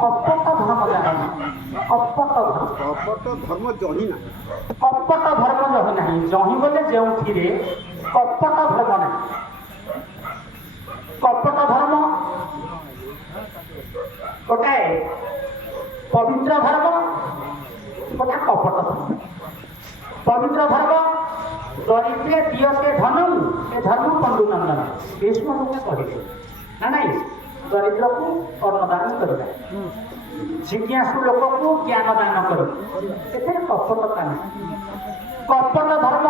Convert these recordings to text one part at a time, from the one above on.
କପଟ ଧର୍ମ ଜାଣେ କପଟ ଧର୍ମ ଜହି ନା କପଟ ଧର୍ମ ଜହି ନାହିଁ। ଜହି ବୋଲେ ଯେଉଁଥିରେ କପଟ ଧର୍ମ ନାହିଁ। କପଟ ଧର୍ମ ଗୋଟାଏ ପବିତ୍ର ଧର୍ମ, ଗୋଟା କପଟ ଧର୍ମ। ପବିତ୍ର ଧର୍ମ ଦରିଦ୍ରେ ଦିଅ ସେ ଧନୁ ଏ ଧର୍ମ ପଣ୍ଡୁ ନନ୍ଦନ ଭୀଷ୍ମ କହିଲେ ନା ନାଇଁ। ଦରିଦ୍ରକୁ ଅନ୍ନଦାନ କରିବା, ଜିଜ୍ଞାସୁ ଲୋକକୁ ଜ୍ଞାନ ଦାନ କର, ଏଥିରେ କପଟତା ନାହିଁ। କପଟ ଧର୍ମ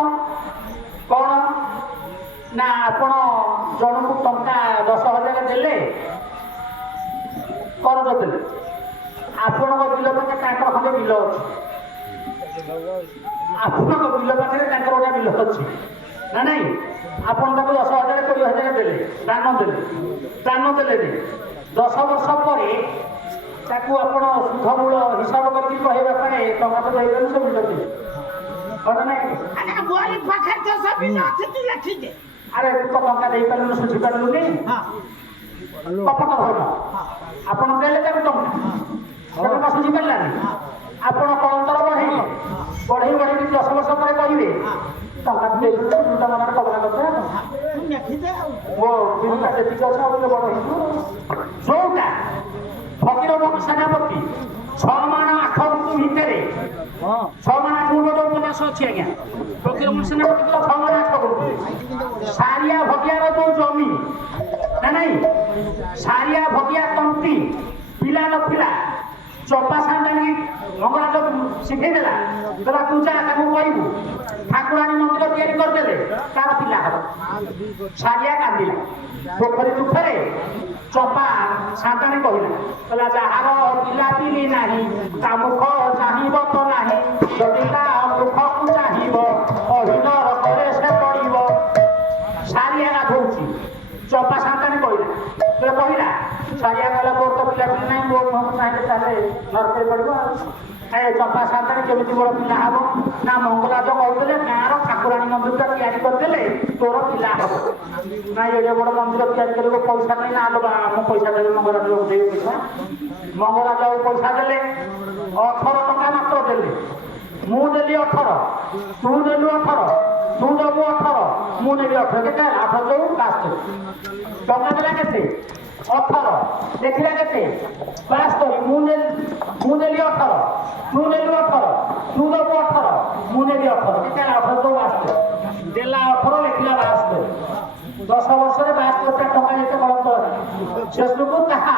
କ'ଣ ନା ଆପଣ ଜଣକୁ ଟଙ୍କା 10,000 ଦେଲେ, କରଜ ଦେଲେ, ଆପଣଙ୍କ ବିଲ ପାଖରେ ତାଙ୍କର ଖଣ୍ଡେ ବିଲ ଅଛି, ଆପଣଙ୍କ ବିଲ ପାଖରେ ତାଙ୍କର ଗୋଟେ ବିଲ ଅଛି ନା ନାଇଁ। ଆପଣ ତାକୁ 10,000 20,000 ଦେଲେ, ଦାନ ଦେଲେ, ଦାନ ଦେଲେନି। 10 ବର୍ଷ ପରେ ତାକୁ ଆପଣ ସୁଧ ମୂଳ ହିସାବ କରିକି କହିବା ପାଇଁ ଟଙ୍କା ତ ଦେଇଦେଲେ ସେ ବିଲ ଦେଲେ ନାଇଁ। ଆରେ ତୁ ତ ଟଙ୍କା ଦେଇପାରିଲୁନି, ସୁଝି ପାରିଲୁନି, କପଟ ଧର୍ମ। ଆପଣ ଦେଲେ ତାକୁ ଟଙ୍କା ସୁଝି ପାରିଲାନି, ଆପଣ କଳନ୍ତର ବଢେଇଲେ, ବଢେଇ 10 ବର୍ଷ ପରେ କହିବେ ଟଙ୍କା ଦେଇଦେଲେ ଦୁଇଟା ମନରେ କବଲା କରିଦେଲା ମୋ ବିଲଟା ଯେତିକି ଅଛି ଆଉ ବଡ ହେଇଯିବ। ଯୋଉଟା ଫକୀର ମୋହନ ସେନାପତି 6 ମାଣ 8 ଗୁଣ୍ଠ ଭିତରେ 6 ମାଣ 8 ଗୁଣ୍ଠ ଗୋଟେ ଉପନ୍ୟାସ ଅଛି ଆଜ୍ଞା। ଫକୀର ମୋହନ ସେନାପତିଙ୍କର 6 ମାଣ 8 ଗୁଣ୍ଠ ସାରିଆ ଭଗିଆର ଯୋଉ ଜମି ନା ନାଇଁ, ସାରିଆ ଭଗିଆ ତନ୍ତି ପିଲା ନଥିଲା, ଚପା ସାନ୍ତାଣୀ ମଙ୍ଗରାଜ ଶିଖେଇ ଦେଲା, କହିଲା ତୁ ଯା ତାକୁ କହିବୁ ଠାକୁରାଣୀ ମନ୍ଦିର ତିଆରି କରିଦେଲେ ତାର ପିଲା ହବ। ସାରିଆ କାନ୍ଦିଲା ପୋଖରୀ ତୁଠରେ, ଚପା ସାନ୍ତାଣୀ କହିଲା, କହିଲା ଯାହାର ପିଲାପିଲି ନାହିଁ ତା ମୁଖ ଚାହିଁବ ତ ନାହିଁ, ଯଦି ତା ମୁଖକୁ ଚାହିଁବ ଅହିନ ରକରେ ସେ ପଡ଼ିବ। ସାରିଆ ଗାଧଉଛି, ଚପା ସାନ୍ତାଣୀ କହିଲା ସାରିଆ କହିଲା ମୋର ତ ପିଲାପିଲି ନାହିଁ, ମୋ ମୁହଁକୁ ଚାହିଁଲେ ତାହେଲେ ନରକରେ ପଡ଼ିବ। ଚପା ସାନ୍ତାଣୀ କେମିତି ବଡ଼ ପିଲା ହବ ନା ମଙ୍ଗରାଜ କହୁଥିଲେ ଗାଁର ଠାକୁରାଣୀ ମନ୍ଦିରଟା ତିଆରି କରିଦେଲେ ତୋର ପିଲା ହବ। ନାଇଁ ଏଡ଼େ ବଡ଼ ମନ୍ଦିର ତିଆରି କରିବାକୁ ପଇସା ନାହିଁ ନା, ମୁଁ ପଇସା ଦେବି ମଙ୍ଗରାଜକୁ ଦେବି ପଇସା। ମଙ୍ଗରାଜକୁ ପଇସା ଦେଲେ 18 ଟଙ୍କା ମାତ୍ର ଦେଲେ, ମୁଁ ଦେଲି 18, ତୁ ଦେଲୁ 18, ତୁ ଦେବୁ 18, ମୁଁ ନେବି 18, କେତେ ହେଲା 18 ଲାଷ୍ଟ ଟଙ୍କା ଦେଲା କେତେ 18, ଦେଖିଲା କେତେ 72, ମୁଁ ଦେଲି 18, ତୁ ନେଲୁ 18, ତୁ ଦେବୁ 18, ମୁଁ ନେବି 18, କେତେ ହେଲା 18 ଲାଷ୍ଟ ଦେଲା 18, ଲେଖିଲା 72। 10 ବର୍ଷରେ 72ଟା ଟଙ୍କା ଯେତେ ଗଳନ୍ତ ଶେଷକୁ ତାହା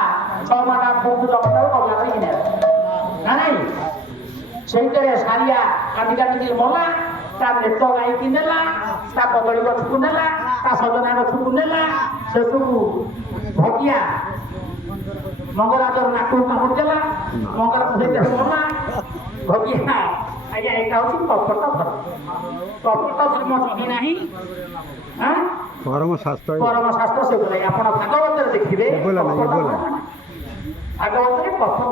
6 ମାଣ 8 ଗୁଣ୍ଠ ଜମିଟାକୁ କବଲା କରି କିଣିଲା ନା ନାଇଁ। ସେଇଥିରେ ସାରିଆ କାନ୍ଦି କାନ୍ଦି ମଲା, ତା ନେତ ଗାଈକି ନେଲା, ତା କଦଳୀ ଗଛକୁ ନେଲା, ତା ସଜନା ଗଛକୁ ନେଲା, ଶେଷକୁ ଭଗିଆ ମଙ୍ଗରାଜର ନାକକୁ କାମୁଡ଼ି ଦେଲା, ମଙ୍ଗରାଜ ସେଇଥିରେ ମଲା। ଭଗିଆ ଆଜ୍ଞା ଏଇଟା ହଉଛି କପଟ ଧର୍ମ। କପଟ ଧର୍ମ ଜମି ନାହିଁ। ପରମଶାସ୍ତ୍ର ସେଗୁଡ଼ା ଆପଣ ଭାଗବତରେ ଦେଖିବେ, ଭାଗବତରେ କପଟ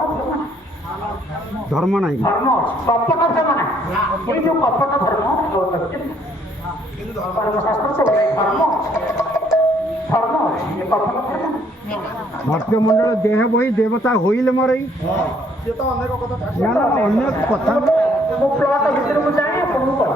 ଧର୍ମ ନାହିଁ, ଧର୍ମ ଅଛି, କପଟ ଧର୍ମ ନାହିଁ। ଏଇ ଯୋଉ କପଟ ଧର୍ମ ପରମଶାସ୍ତ୍ର ସେଗୁଡ଼ା ଧର୍ମ ଅଛି, କପଟ ଧର୍ମ। ଭକ୍ତ ମଣ୍ଡଳ ଦେହ ବହି ଦେବତା ହୋଇଲେ ମରଇ, ଅନେକ କଥା ମୁଁ ପ୍ଲଟ ଭିତରକୁ ଯାଏ ଆପଣଙ୍କୁ